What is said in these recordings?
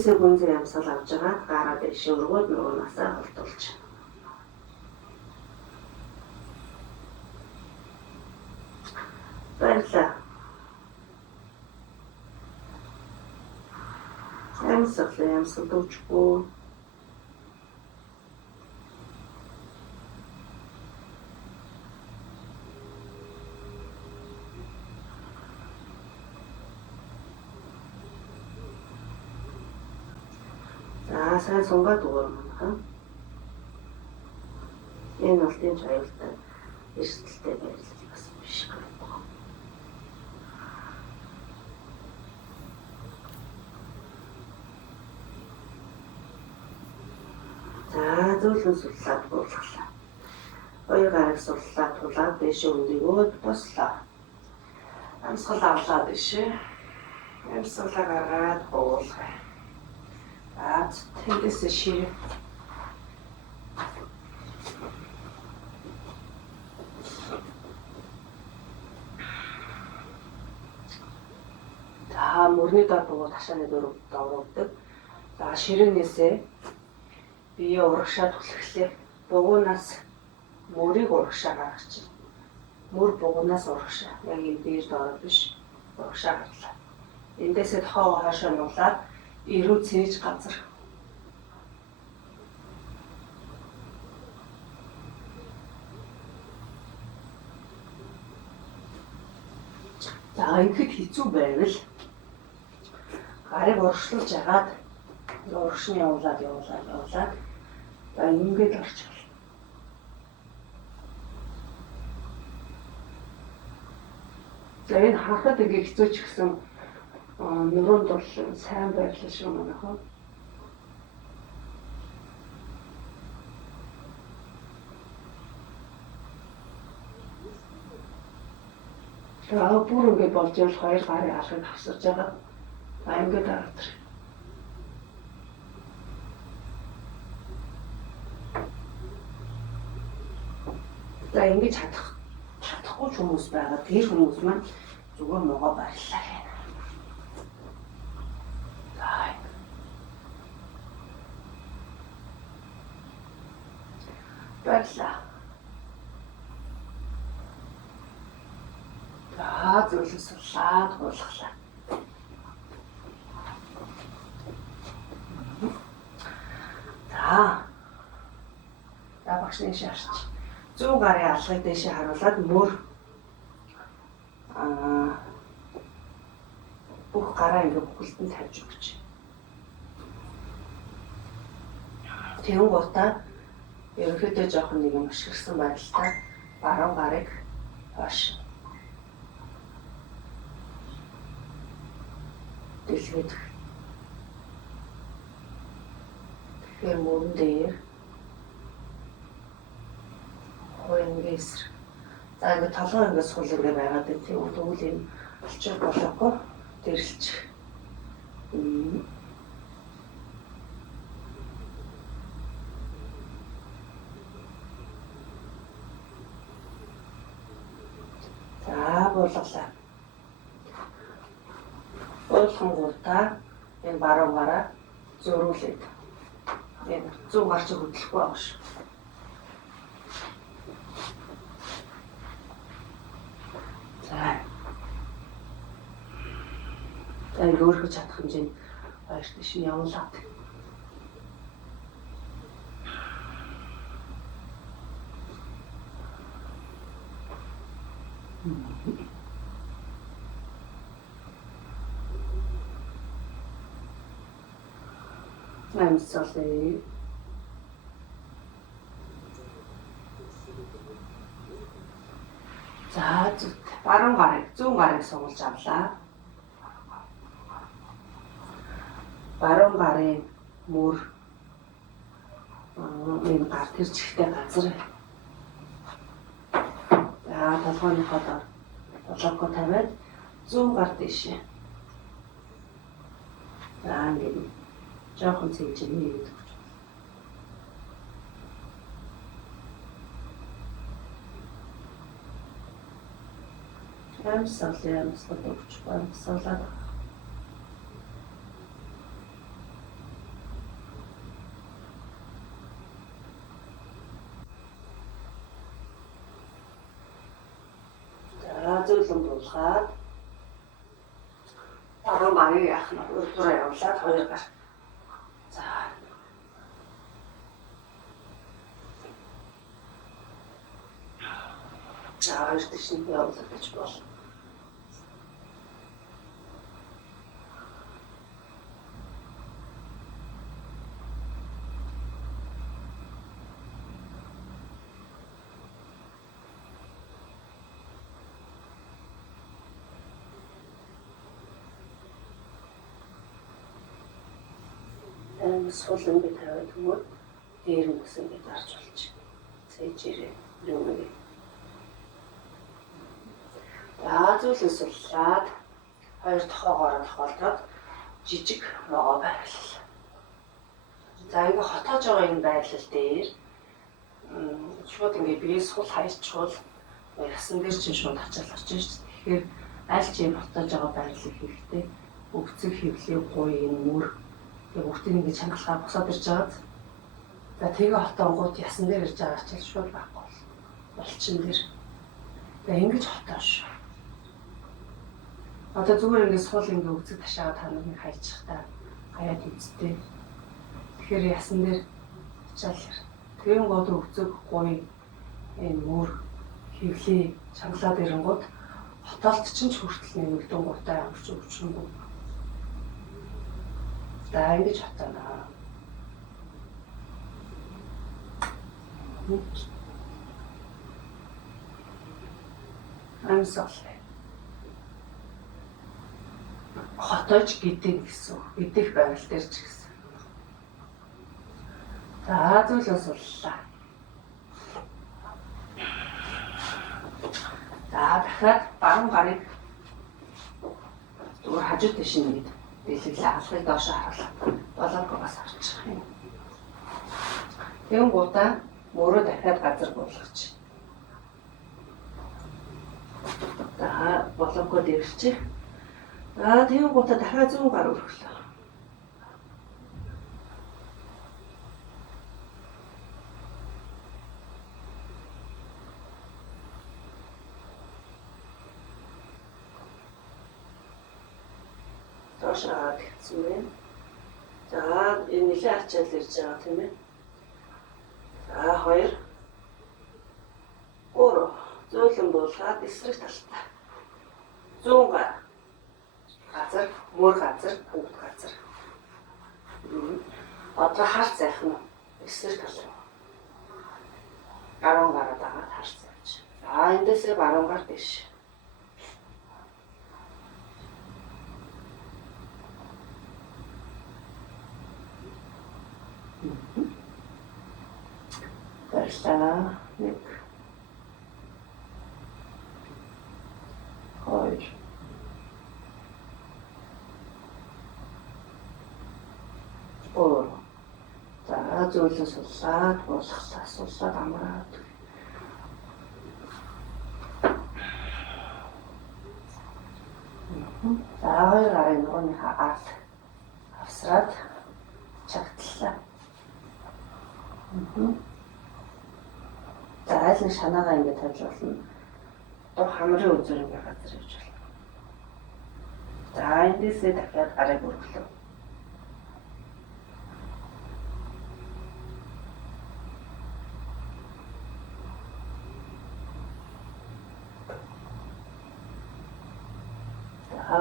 эндээсээ гүнзгий амьсгал авж байгаа гараа дэш өргөөд нуунасаа холдуулж. Баярлалаа. Амьсгал дүүчгүй. Сайн сунгаад өгөө манайхан. Энэ бол тийм аюултай эрсдэлтэй байрлал бас биш гэх. За зөвлөн судлаад буулгалаа. Хоёр гараг судлаад тулаад дэше өндөгөөд туслаа. Амьсгал авлаа дэше. Амьсгалаа гаргаад буулгая. Тэндээс ширээ. За мөрний дор бөгөөд хашааны дөрөв даврагддаг. За ширээнээсээ бие урагшаа түлхлээ. Бугуунаас мөрийг урагшаа гаргачих. Мөр бугуунаас урагшаа. Яг энэ дээр доор биш. Урагшаа гарлаа. Эндээсээ тохоо хаашаа нуулаад ирүү цээж газар. За ингээд хэцүү байвал гарыг урагшлуулж ягаад урагшны явуулаад. За ингээд орчих. За энэ харахад ингээд хэцүү ч гэсэн нуруунд бол сайн байрлал шүү манайхан. За бүр ингээд болж явал хоёр гарын алгыг авсарж байгаа. За ингээд дараалж. За ингэж чадахгүй хүмүүс байгаа. Тэр хүмүүс маань зүгээр могоо барьлаа гэнэ. Баярлалаа. За зөвлөс суулаад буулгалаа. За багшны шаарч. 100 гарын алгыг дэше харуулад мөр бүх гараа ингээ бүхэлдэн тавьж өгч. Тэгвэл гутаа ерөнхийдөө жоохон нэг юм ашигласан байдалтай баруун гарыг хойш дэлгэж. Тэгэхээр мөрөн дээр хойнгээс за ингээд толгой ингээд сул ингээд байгаад байна. Тэгвэл энэ болчих болохгүй дэрлж. Буулгалаа. Буулгангуудаа энэ баруун гараа зөөрүүлээд. Энэ 100 гарч хөдлөхгүй байгаа шүү. За ингэ өөрхөж чадах хэмжээнд хоёр тийш нь явуулаад. I'm sorry. За баруун гарыг 100 гарыг суулж авлаа. Баруун гарын мөр энэ гар тэр чихтэй газар. За толгойнхоо дор толгойгоо тавиад 100 гар дэше. За ингээд жоохон цэжний гэдэг. Амсгалаа өгч амсгалаад. суулгаад дараа магийг яах нь өргөрөө явуулаад 2 гар. За. За, 2 дэш нь явуулах гэж байна. Сул ингээд тавиад өгөөд дээр нь бас ингээд гарч болж цээжээрээ юм. Зүйлээ суллаад 2 тохоогоор тохиолдоод жижиг ногоо байрлал. За ингээд хотоож байгаа энэ байрлал дээр шууд ингээд биеэ сул хайчвал ясан дээр чинь шууд ачаал орж ирж. Тэгэхээр аль ч юм хотоож байгаа байрлал хэрэгтэй. Өгцөг хөвлөө гоё мөр тэг бүгдийг ингэ чангалахаар босоод ирж байгаад. За тэгээ хотонгууд ясан дээр ирж байгаа ч шууд байхгүй. Булчин дээр. Тэгээ ингэж хотоош. Одоо зүгээр ингэ суул ингэ өгцөг ташаагаа та нарыг хайчих та хаяад үзтээ. Тэгэхээр ясан дээр ачаал. Тэгэн гол өгцөг гоё энэ мөр хөвлөө чангалаад ирэнгууд хотоолт чинь ч хүртэл нэмэгдэн гутай амарч өвчнөг. За ингэж хотоно. I'm sorry. Хотоож гэдэг гэсэн. Гэдэг байвал дээр ч гэсэн. За зүйлээ суллаа. За дахиад баруун гарыг зүгээр хажуу тийш нэг дэлгэглээ алхахыг доош харуулах. Болонгоос авчих юм. Тэгэн гутаа мөрөө дахиад газар болгоч. За болонгоо дэвшчих. Тэгэн гутаа дахиад 100 гар өргөлөө. Дошаа гэсэн юм. За энэ нэлээд ачаал ирж байгаа тийм ээ. За 2 3 зөөлөн буулгаад эсрэг талтай 100 га газар мөр газар бүгд газар. Одоо харц заах нь эсрэг тал руу 10 гараад байгаа харц зааж. За эндээсээ 10 гар дэш. Барьлаа. 1 2 3 За зүйлээ суллаад буулгалаа суллаад амраад. За 2 гарын нөгөөнийхөө ард авсраад чагтлаа. За аль нэг шанаагаа ингэ тавьж болно. Одоо хамрын үзүүр ингэ газар явж байна. За эндээсээ дахиад гарыг өргөлөө.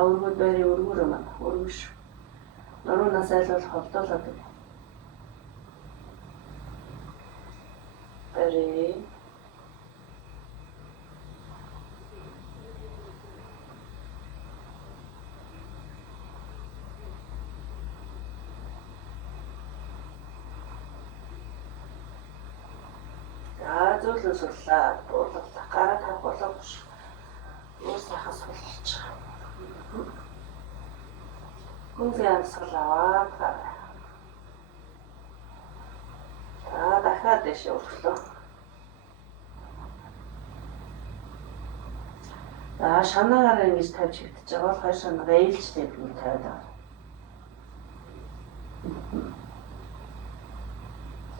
Өргөд байрын өргөрөө манай өргөш. Нуруунаас айлвал холдоолоод байна. Бари. За зөвлөн сурлаа. Буулгалаа гараад хавхуулаа гош. Уус хахас суулж. Гүнзгий амсгал аваад гараа. За дахиад дэш өглөө. За шанаагаар ингэж тавьж хэвтэж байгаа бол хоёр шанаагаа ээлжтэй бүгд тавиад байгаа.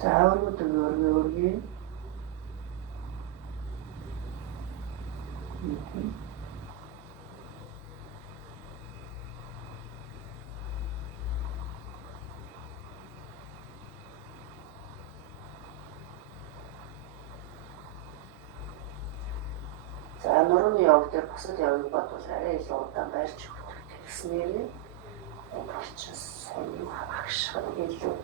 За өргөдөг. За нурууны яваг дээр бусад явыг бодвол арай илүү удаан байрч өгдөг. Тэгснээр орчин сонь агших илүү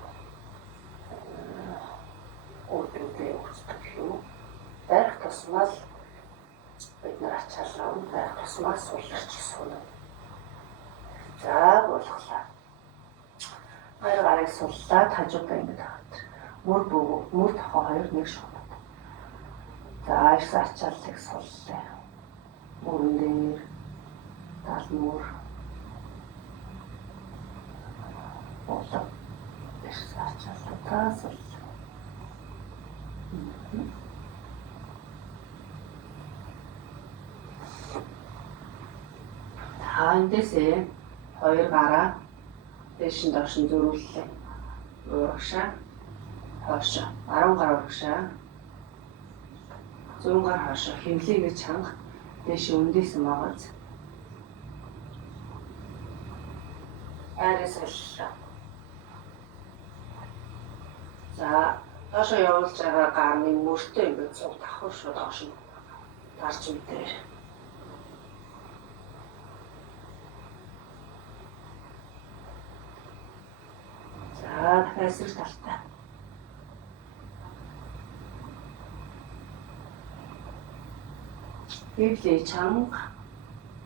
өөртөө өгдөг юм. Байх тусмал бид нар ачаалал байх тусмал суулгаж суунаа. За болголаа. Хоёр гарыг суллаад хажуудаа ингэж хаваад. Мөр тохоо хоёр нэг шугамд. За ирс ачааллыг суллаа. Мөрөн дээр тал мөр болоо. Ирс ачааллаа суллаа. Эндээсээ хоёр гараа дэшин доош зөрүүллээ. Урагшаа хоошоо 10 гар урагшаа 100 гар хоошоо хэмлэгээ чанга дэш өндөөс магаз арис соллоо. За доошоо явуулж байгаа гарны мөртөө ингэж цуг давхар шууд доош нь тарч мэдээр. За эсрэг талтай. Гэвлээ чанга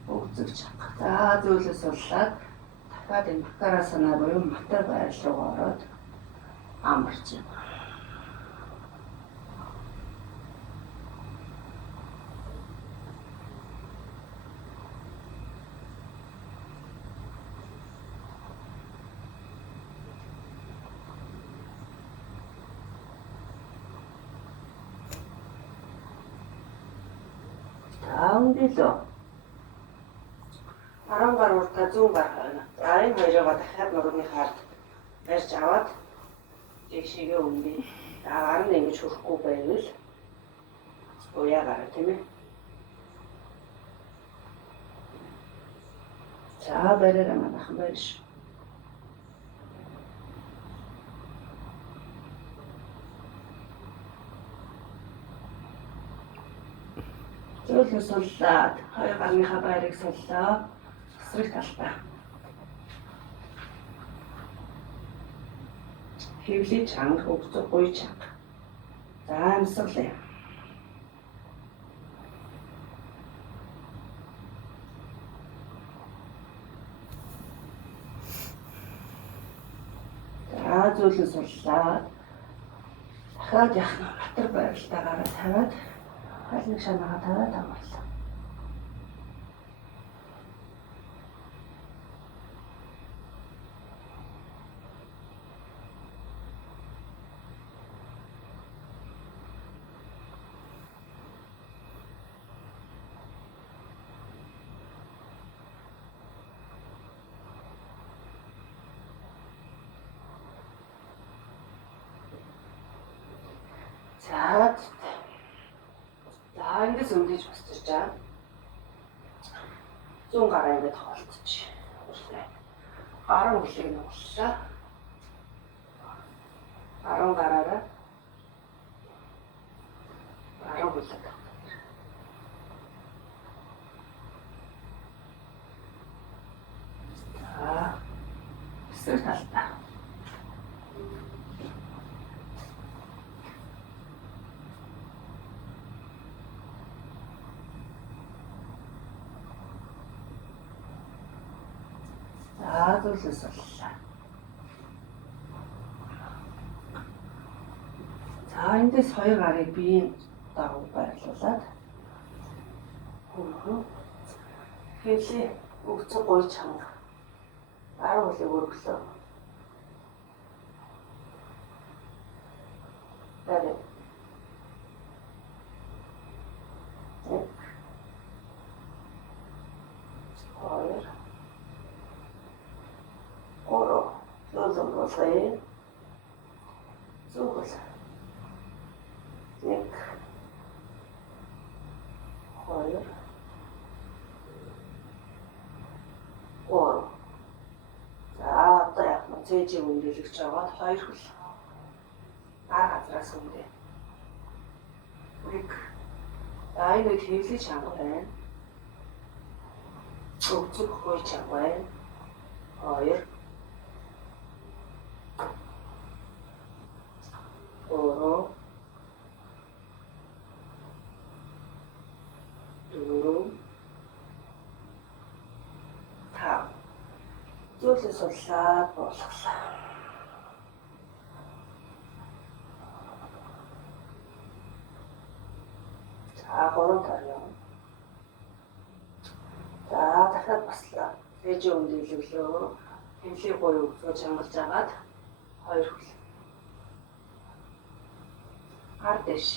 өгцөг чанга. За зөөлөө суллаад дахиад энэ бакара санаа буюу мата байр руу ороод амарч юм. Дэйлөө 10 гар уртаа 100 гар хойно. За энэ хоёроо дахиад нурууны хард барьж аваад жигшигээ өмдөө. За гар нь ингэж хөрөхгүй байвал уяа гараа тийм ээ. За бариараа манайхан барьж. Зөөлөө суллаад хоёр гарныхаа байрыг суллаа. Эсрэг талбай. Хэвлээ чанга өгцөг гуй чанга. За амсгалаа. За зөөлөө суллаад дахиад яхна хатар байралтайгаараа тавиад аль шанаа тавиад амарлаа. За ингээс өмдөж босчихж байгаа. 100 гараа ингээд тоолцчих. Үрлээ. 10 хүлээг нууллаа. 10 гараараа 10 хүлээг. За эсрэг талтай. Зөөлөө суллаа. За эндээс хоёр гарыг биеийн дагуу байрлуулад хэлээ өгцөг гуй чанга 10 хүлээг өргөлөө. Барай. Зөөлөө зөөгөл. Нэг хоёр гурав. За одоо яг нь цэжиг өндөөлөгч аваад хоёр хөл. Газраас өндөө. Нэг За энэ үед хэвлэж чанга байна. Өвцөг хой чанга байна. 2 3 4 5 зүйлээ судлаад буулгалаа. За 3 тарьяа. За дахиад баслаа. Ээж өндөлөглөө. Хэмлэг гоё өгсөө чангалж агаад 2 хөл. Гар дэш.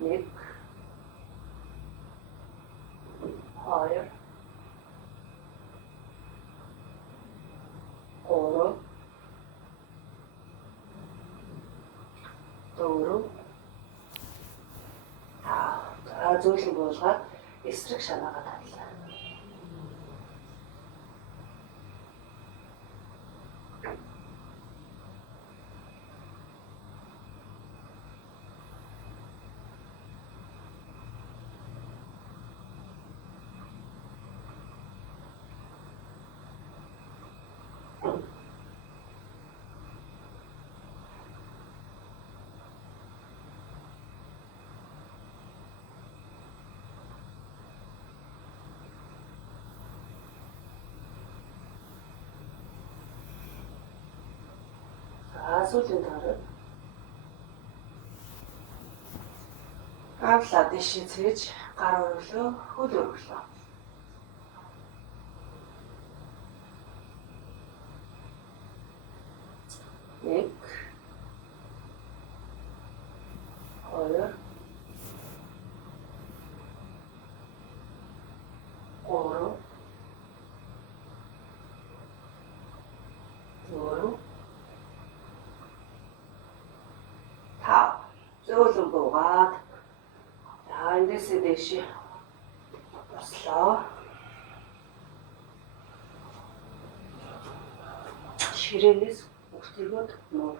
1 2 3 4 5 зөөлөн буулгаад эсрэг шанаагаад хадлаа. Сүүлийн дараа авлаа дэшээ цээж гар өргөлөө хөл өргөлөө. 1 2 3 4 зөөлөн буугаад эндээсээ дэшээ бослоо. Ширээнээс өгтөгөөд нуур.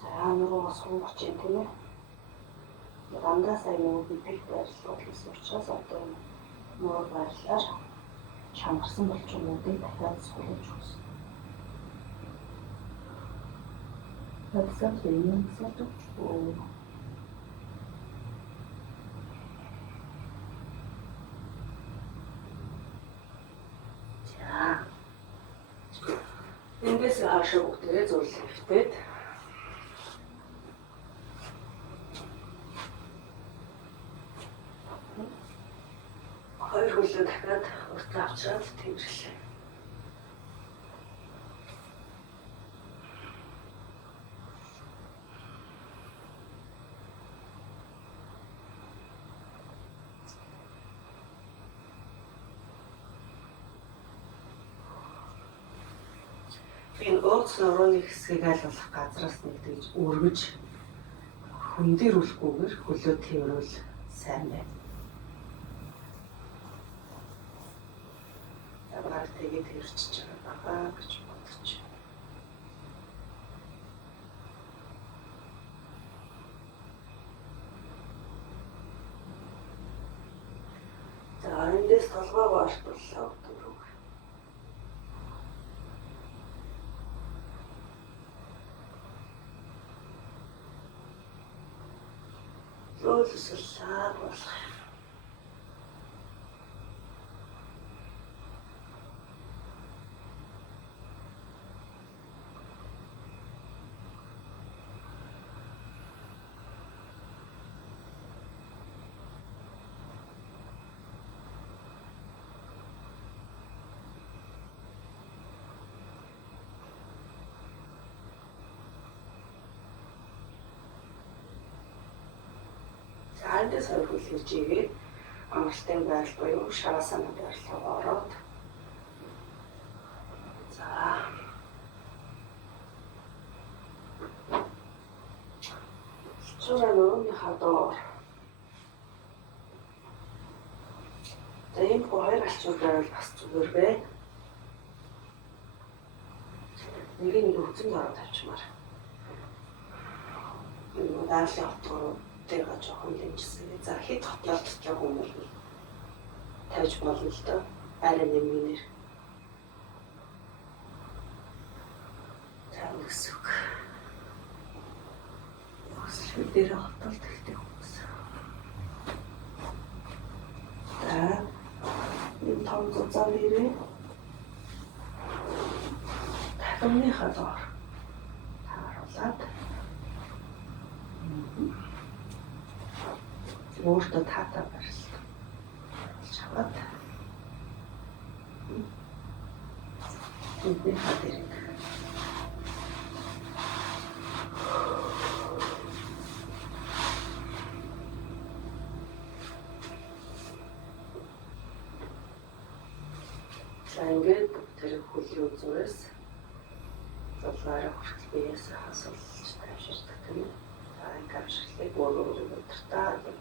За нуруугаас хунгаж юм тийм ээ. Дандаа сайн нэг бэлтгэх байрлал гэсэн учраас одоо нуур байрлалаар чангарсан болчмуудыг дахиад суулгаж өгсөн. That's юм сэтгүү. За. Эндээс хаашаа бүгдээ зөвлөлтөд. Хоёр хөлөө дахиад урт авчраад тэмдэглээ. Энэ ууц нурууны хэсгийг аль болох газраас нэгдэж өргөж хүндэрүүлэхгүйгээр хөлөө тэрвэл сайн байна. Ямар тэгээд хэрчиж байгаа гэж бодож. За эндээс толгойгоо артууллаа дөрөв. Зөөлсөлсаа болох. Эндээс хоёр хөл хийж игээд амралтын байрал буюу шавасана байрлалаа ороод. За. Чураа нөрөний хадаар. За энэ хоёр алчуур байвал бас зүгээр бэ. Нэг хөвцөн дараа тавьчмаар. наалын хотгоруудыгаа жоохон дэмжсэн. За хэд хотлолт жоохон юм тавьж болно л доо. Арай нэмгэнээр. За үсэг. Өсөлт дээр хотолт ихтэй хүмүүс. За энэ том зузаан дээрээ талхамныхаа доор тааруулаад өөртөө таатаа барьсан. Чаваад энэ хадэрэг за ингээд тэр хөлийн үзүүрээс зулгаараа хүртэл биеэс хасуулж тавьширдаг тийм. За энэ авшиглыг өөрөө өдөртөө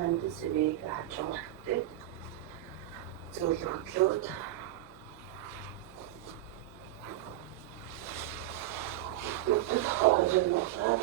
Андсвийг хачуурхтэй зөвлөлөөд өдөрт хоолой нуулаад